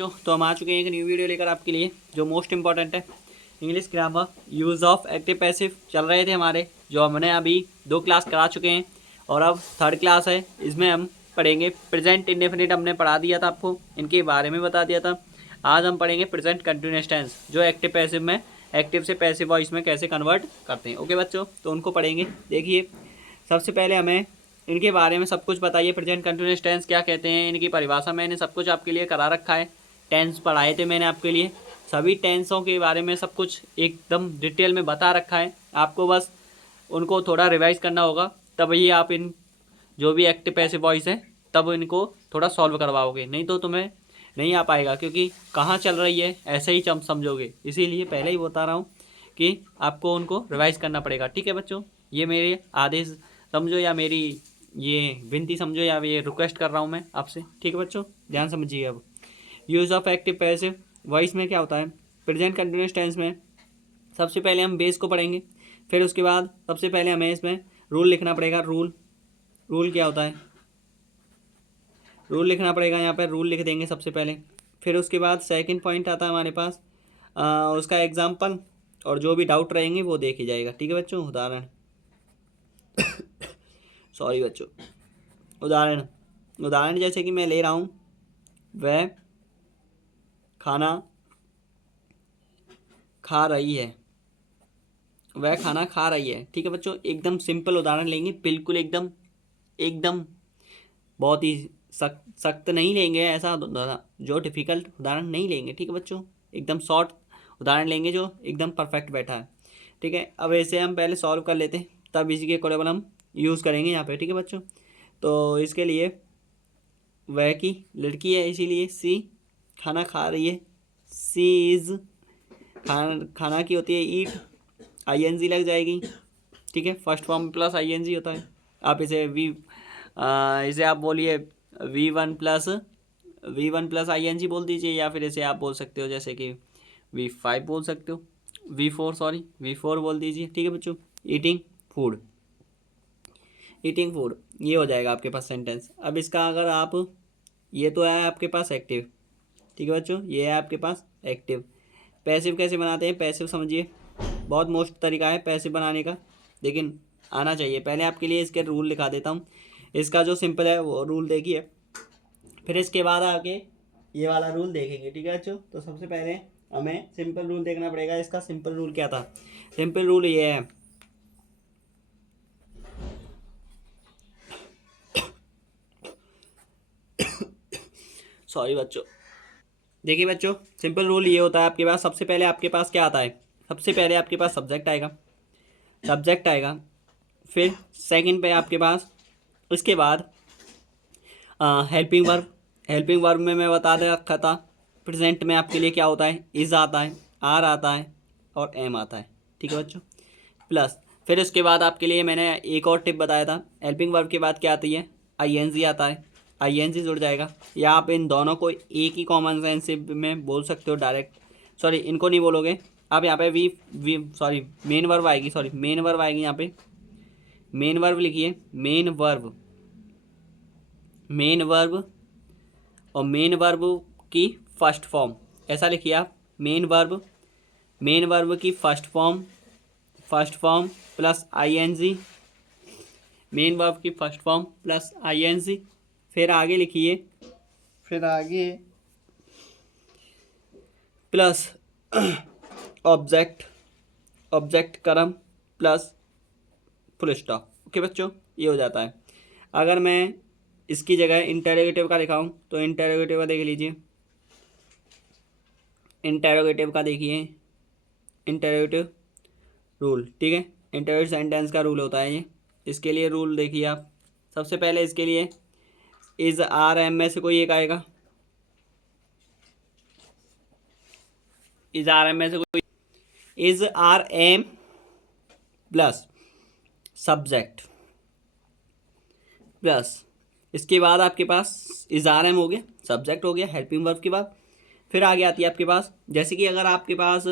बच्चों, तो हम आ चुके हैं एक न्यू वीडियो लेकर आपके लिए जो मोस्ट इंपॉर्टेंट है। English grammar, use of active passive चल रहे थे हमारे, जो हमने अभी 2 क्लास करा चुके हैं और अब 3rd क्लास है। इसमें हम पढ़ेंगे प्रेजेंट इंडेफिनिट, हमने पढ़ा दिया था आपको, इनके बारे में बता दिया था। आज हम पढ़ेंगे प्रेजेंट कंटिन्यूअस टेंस, जो एक्टिव पैसिव में, एक्टिव से पैसिव वॉइस में कैसे कन्वर्ट करते हैं। ओके बच्चों, तो उनको पढ़ेंगे। देखिए, सबसे पहले हमें इनके बारे में सब कुछ बताइए। प्रेजेंट कंटिन्यूअस टेंस क्या कहते हैं, इनकी परिभाषा मैंने सब कुछ आपके लिए करा रखा है। टेंस पढ़ाए थे मैंने आपके लिए, सभी टेंसों के बारे में सब कुछ एकदम डिटेल में बता रखा है। आपको बस उनको थोड़ा रिवाइज करना होगा, तब ही आप इन जो भी एक्टिव पैसिव वॉइस है तब इनको थोड़ा सॉल्व करवाओगे, नहीं तो तुम्हें नहीं आ पाएगा, क्योंकि कहाँ चल रही है ऐसे ही समझोगे। इसीलिए पहले ही बता रहा हूँ कि आपको उनको रिवाइज करना पड़ेगा। ठीक है बच्चों, ये मेरे आदेश समझो या मेरी ये विनती समझो या ये रिक्वेस्ट कर रहा हूँ मैं आपसे। ठीक है बच्चों, ध्यान समझिए। अब use of active passive voice में क्या होता है, प्रेजेंट कंटिन्यूअस टेंस में सबसे पहले हम बेस को पढ़ेंगे, फिर उसके बाद सबसे पहले हमें इसमें रूल लिखना पड़ेगा। रूल क्या होता है, रूल लिखना पड़ेगा। यहाँ पर रूल लिख देंगे सबसे पहले। फिर उसके बाद सेकंड पॉइंट आता है हमारे पास उसका एग्जाम्पल, और जो भी डाउट रहेंगे वो देखे जाएगा। ठीक है बच्चों, उदाहरण सॉरी बच्चों, उदाहरण जैसे कि मैं ले रहा हूँ, वह खाना खा रही है, वह खाना खा रही है। ठीक है बच्चों, एकदम सिंपल उदाहरण लेंगे, बिल्कुल एकदम एकदम बहुत ही सख्त नहीं लेंगे, ऐसा जो डिफ़िकल्ट उदाहरण नहीं लेंगे। ठीक है बच्चों, एकदम शॉर्ट उदाहरण लेंगे जो एकदम परफेक्ट बैठा है। ठीक है, अब ऐसे हम पहले सॉल्व कर लेते हैं, तब इसी के अकॉर्डिंग हम यूज़ करेंगे यहाँ पे। ठीक है बच्चों, तो इसके लिए वह की लड़की है, इसीलिए सी खाना खा रही है। सी इज़ खाना की होती है ईट, ING लग जाएगी। ठीक है, फर्स्ट फॉर्म प्लस ING होता है। आप इसे इसे आप बोलिए V1 प्लस ING बोल दीजिए, या फिर इसे आप बोल सकते हो जैसे कि V5 बोल सकते हो, V4 बोल दीजिए। ठीक है बच्चों, ईटिंग फूड ये हो जाएगा आपके पास सेंटेंस। अब इसका अगर आप, ये तो है आपके पास एक्टिव। ठीक है बच्चों, ये है आपके पास एक्टिव। पैसिव कैसे बनाते हैं, पैसिव समझिए, बहुत मोस्ट तरीका है पैसिव बनाने का, लेकिन आना चाहिए। पहले आपके लिए इसके रूल लिखा देता हूँ। इसका जो सिंपल है वो रूल देखिए, फिर इसके बाद आके ये वाला रूल देखेंगे। ठीक है बच्चों, तो सबसे पहले हमें सिंपल रूल देखना पड़ेगा। इसका सिंपल रूल क्या था, सिंपल रूल ये है, सॉरी बच्चों। देखिए बच्चों, सिंपल रूल ये होता है आपके पास, सबसे पहले आपके पास क्या आता है, सबसे पहले आपके पास सब्जेक्ट आएगा, फिर सेकंड पे आपके पास, उसके बाद हेल्पिंग वर्ब में मैं बता दे रखा था। प्रेजेंट में आपके लिए क्या होता है, इज़ आता है, आर आता है और एम आता है। ठीक है बच्चों, प्लस फिर उसके बाद आपके लिए मैंने एक और टिप बताया था, हेल्पिंग वर्ब के बाद क्या आती है, ING आता है, ING जुड़ जाएगा। या आप इन दोनों को एक ही कॉमन सेंस में बोल सकते हो डायरेक्ट, सॉरी इनको नहीं बोलोगे आप। यहाँ पे मेन वर्ब आएगी यहाँ पे। मेन वर्ब लिखिए, मेन वर्ब और मेन वर्ब की फर्स्ट फॉर्म, ऐसा लिखिए आप। मेन वर्ब की first form plus ING, main verb की फर्स्ट फॉर्म प्लस ING। फिर आगे लिखिए, प्लस ऑब्जेक्ट कर्म प्लस फुल स्टॉप। ओके बच्चों, ये हो जाता है। अगर मैं इसकी जगह इंटेरोगेटिव का लिखाऊं तो इंटेरोगेटिव का देख लीजिए, इंटेरोगेटिव रूल। ठीक है, इंटेरोगेटिव सेंटेंस का रूल होता है ये। इसके लिए रूल देखिए आप, सबसे पहले इसके लिए इज़ आर एम में से कोई एक आएगा, is are am plus subject plus, इसके बाद आपके पास इज़ आर एम हो गया, सब्जेक्ट हो गया, हेल्पिंग वर्ब के बाद फिर आगे आती है आपके पास, जैसे कि अगर आपके पास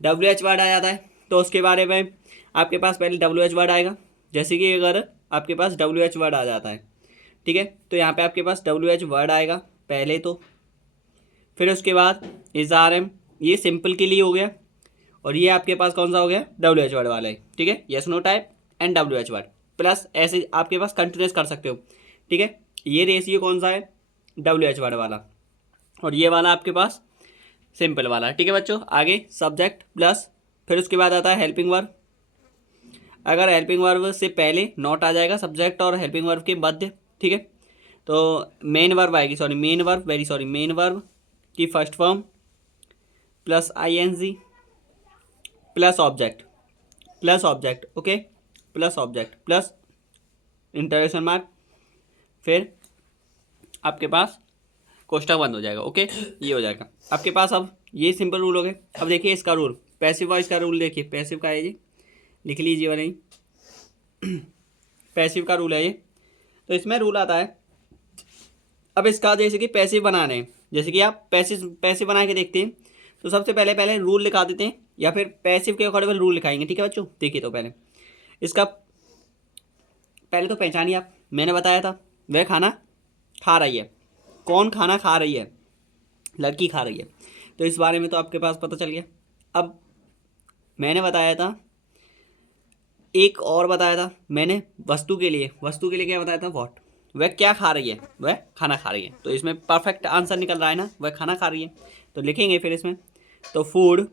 WH वर्ड आ जाता है तो उसके बारे में आपके पास पहले WH वर्ड आएगा। जैसे कि अगर आपके पास WH वर्ड आ जाता है, ठीक है, तो यहाँ पे आपके पास WH वर्ड आएगा पहले, तो फिर उसके बाद इज आर एम, ये सिंपल के लिए हो गया। और ये आपके पास कौन सा हो गया, डब्ल्यू एच वर्ड वाला है, ठीक है, yes no type and W H word. Plus ऐसे आपके पास कंटिन्यूस कर सकते हो, ठीक है। ये रेशियो कौन सा है, डब्ल्यू एच वर्ड वाला, और ये वाला आपके पास सिंपल वाला, ठीक है बच्चों। आगे सब्जेक्ट प्लस, फिर उसके बाद आता है हेल्पिंग वर्ब। अगर हेल्पिंग वर्ब से पहले नॉट आ जाएगा सब्जेक्ट और हेल्पिंग वर्ब के मध्य, ठीक है, तो मेन वर्ब आएगी, sorry main verb, very sorry, main verb की first form plus I N G plus object, plus object, okay, plus object plus interaction mark, फिर आपके पास कोष्टक बंद हो जाएगा, ओके, ये हो जाएगा आपके पास। अब ये सिंपल रूल हो गए। अब देखिए इसका रूल, पैसिव वॉइस का रूल देखिए, पैसिव का है ये, लिख लीजिए नहीं, पैसिव का रूल है ये। तो इसमें रूल आता है, अब इसका जैसे कि पैसिव बनाने हैं, जैसे कि आप पैसिव पैसिव बना के देखते हैं, तो सबसे पहले पहले रूल लिखा देते हैं या फिर पैसिव के अकॉर्डिंग रूल लिखाएंगे, ठीक है बच्चों। देखिए तो पहले इसका, पहले तो पहचानिए आप, मैंने बताया था वह खाना खा रही है, कौन खाना खा रही है, लड़की खा रही है, तो इस बारे में तो आपके पास पता चल गया। अब मैंने बताया था, एक और बताया था मैंने वस्तु के लिए, वस्तु के लिए क्या बताया था, वॉट, वह क्या खा रही है, वह खाना खा रही है, तो इसमें परफेक्ट आंसर निकल रहा है ना, वह खाना खा रही है, तो लिखेंगे फिर इसमें। तो फूड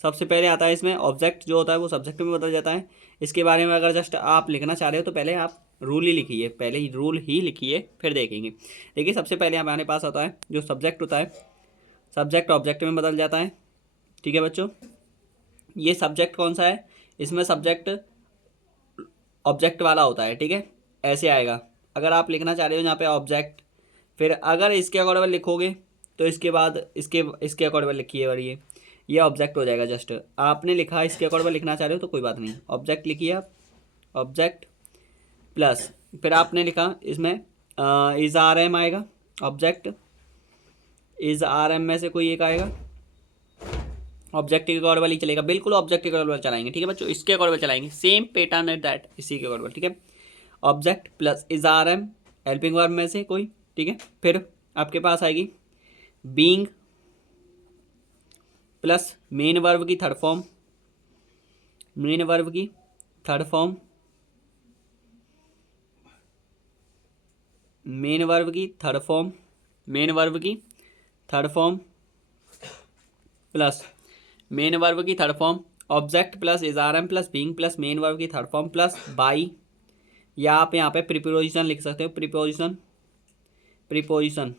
सबसे पहले आता है, इसमें ऑब्जेक्ट जो होता है वो सब्जेक्ट में बदल जाता है। इसके बारे में अगर जस्ट आप लिखना चाह रहे हो तो पहले आप रूल ही लिखिए, पहले ही रूल ही लिखिए, फिर देखेंगे। देखिए सबसे पहले हमारे पास होता है जो सब्जेक्ट होता है, सब्जेक्ट ऑब्जेक्ट में बदल जाता है, ठीक है बच्चों। ये सब्जेक्ट कौन सा है, इसमें सब्जेक्ट ऑब्जेक्ट वाला होता है, ठीक है, ऐसे आएगा। अगर आप लिखना चाह रहे हो यहाँ पे ऑब्जेक्ट, फिर अगर इसके अकॉर्डिंग लिखोगे तो इसके बाद इसके इसके अकॉर्डिंग लिखिए, और ये ऑब्जेक्ट हो जाएगा। जस्ट आपने लिखा इसके अकॉर्डिंग लिखना चाह रहे हो तो कोई बात नहीं, ऑब्जेक्ट लिखिए आप, ऑब्जेक्ट प्लस, फिर आपने लिखा इसमें इज आर एम आएगा, ऑब्जेक्ट इज आर एम में से कोई एक आएगा, ऑब्जेक्ट के अकॉर्डिंग वाली चलेगा, बिल्कुल ऑब्जेक्ट के अकॉर्डिंग चलाएंगे, ठीक है बच्चों, इसके अकॉर्डिंग चलाएंगे, सेम पैटर्न है दैट, इसी के अकॉर्डिंग, ठीक है। Object plus is are am, helping verb में से कोई, ठीक है। फिर आपके पास आएगी बीइंग प्लस मेन वर्ब की थर्ड फॉर्म, मेन वर्ब की थर्ड फॉर्म, मेन वर्ब की थर्ड फॉर्म, मेन वर्ब की third form plus main verb की third form, object plus is are am plus being plus main verb की third form plus by, या आप यहाँ पे preposition लिख सकते हो, प्रीपोजिशन, प्रीपोजिशन,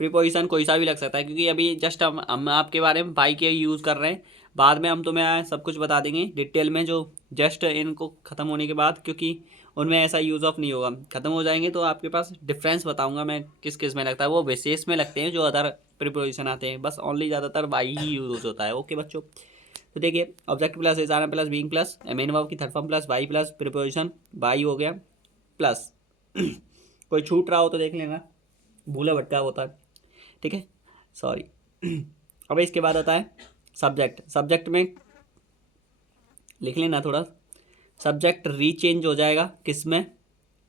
प्रीपोजिशन कोई सा भी लग सकता है, क्योंकि अभी जस्ट हम आपके बारे में बाई के यूज़ कर रहे हैं, बाद में हम तुम्हें सब कुछ बता देंगे डिटेल में, जो जस्ट इनको ख़त्म होने के बाद, क्योंकि उनमें ऐसा यूज़ ऑफ नहीं होगा, ख़त्म हो जाएंगे तो आपके पास डिफरेंस बताऊंगा मैं किस किस में लगता है, वो विशेष में लगते हैं जो अदर प्रीपोजिशन आते हैं, बस ओनली ज़्यादातर बाई ही यूज़ होता है, ओके बच्चों। तो देखिए object plus is are am plus being plus main verb की third form plus by plus preposition by हो गया प्लस कोई छूट रहा हो तो देख लेना, भूला भटका होता है, ठीक है, सॉरी। अब इसके बाद आता है सब्जेक्ट, सब्जेक्ट में लिख लेना थोड़ा, सब्जेक्ट रीचेंज हो जाएगा किस में,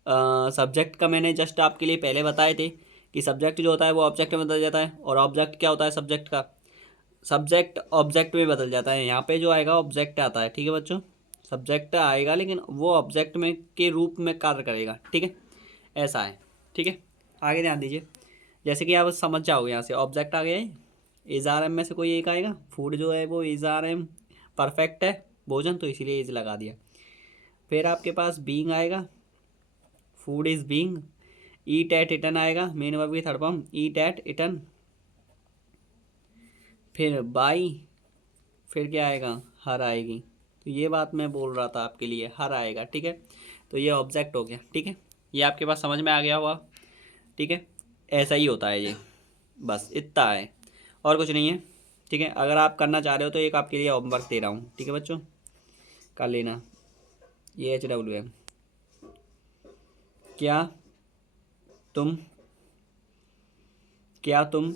सब्जेक्ट का मैंने जस्ट आपके लिए पहले बताए थे कि सब्जेक्ट जो होता है वो ऑब्जेक्ट में बदल जाता है, और ऑब्जेक्ट क्या होता है सब्जेक्ट का, सब्जेक्ट ऑब्जेक्ट में बदल जाता है, यहाँ पे जो आएगा ऑब्जेक्ट आता है, ठीक है बच्चों, सब्जेक्ट आएगा लेकिन वो ऑब्जेक्ट में के रूप में कार्य करेगा, ठीक है, ऐसा है, ठीक है। आगे ध्यान दीजिए, जैसे कि आप समझ जाओगे, यहाँ से ऑब्जेक्ट आ गया है, इज आर एम में से कोई एक आएगा, फूड जो है वो इज आर एम परफेक्ट है, भोजन, तो इसीलिए इज लगा दिया। फिर आपके पास बीइंग आएगा, food is being, eat ate eaten आएगा, मेन वर्ब की third form eat ate eaten, फिर बाई, फिर क्या आएगा, हर आएगी, तो ये बात मैं बोल रहा था आपके लिए, हर आएगा, ठीक है। तो ये ऑब्जेक्ट हो गया, ठीक है, ये आपके पास समझ में आ गया हुआ, ठीक है, ऐसा ही होता है ये, बस इतना है और कुछ नहीं है, ठीक है। अगर आप करना चाह रहे हो तो एक आपके लिए होमवर्क दे रहा हूँ, ठीक है बच्चों, कर लेना। ये एच डब्ल्यू एम, क्या तुम, क्या तुम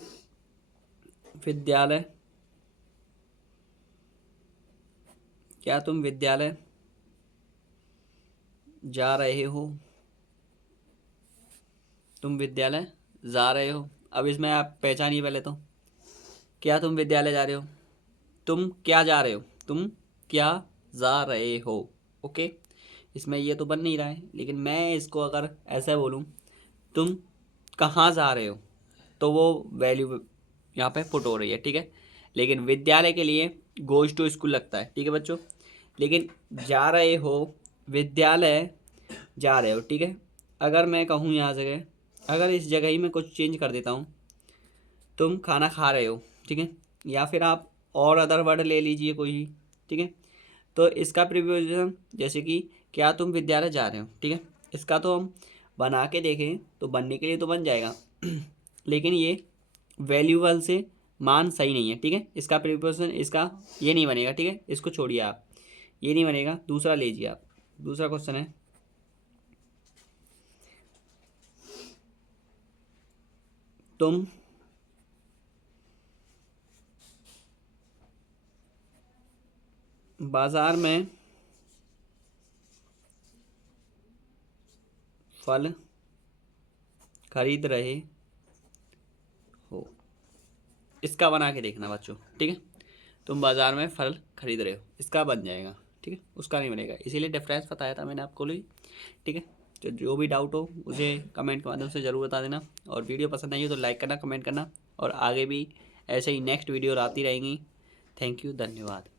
विद्यालय, क्या तुम विद्यालय जा रहे हो, तुम विद्यालय जा रहे हो। अब इसमें आप पहचानिए पहले तो, क्या तुम विद्यालय जा रहे हो, तुम क्या जा रहे हो, तुम क्या जा रहे हो। ओके, इसमें ये तो बन नहीं रहा है, लेकिन मैं इसको अगर ऐसे बोलूँ, तुम कहाँ जा रहे हो, तो वो वैल्यू यहाँ पे पुट हो रही है। ठीक है, लेकिन विद्यालय के लिए गोज टू स्कूल लगता है। ठीक है बच्चों, लेकिन जा रहे हो, विद्यालय जा रहे हो। ठीक है, अगर मैं कहूँ यहाँ जगह, अगर इस जगह ही मैं कुछ चेंज कर देता हूँ, तुम खाना खा रहे हो। ठीक है, या फिर आप और अदर वर्ड ले लीजिए कोई। ठीक है, तो इसका प्रिपोजिशन जैसे कि क्या तुम विद्यालय जा रहे हो। ठीक है, इसका तो हम बना के देखें तो बनने के लिए तो बन जाएगा लेकिन ये वैल्यूबल से मान सही नहीं है। ठीक है, इसका प्रिपोजिशन इसका ये नहीं बनेगा। ठीक है, इसको छोड़िए आप, ये नहीं बनेगा, दूसरा लीजिए आप। दूसरा क्वेश्चन है, तुम बाजार में फल खरीद रहे हो। इसका बना के देखना बच्चों। ठीक है, तुम बाजार में फल खरीद रहे हो, इसका बन जाएगा। ठीक है, उसका नहीं बनेगा, इसीलिए डिफरेंस बताया था मैंने आपको लिए। ठीक है, तो जो भी डाउट हो मुझे कमेंट के माध्यम से ज़रूर बता देना, और वीडियो पसंद आई हो तो लाइक करना, कमेंट करना, और आगे भी ऐसे ही नेक्स्ट वीडियो आती रहेंगी। थैंक यू, धन्यवाद।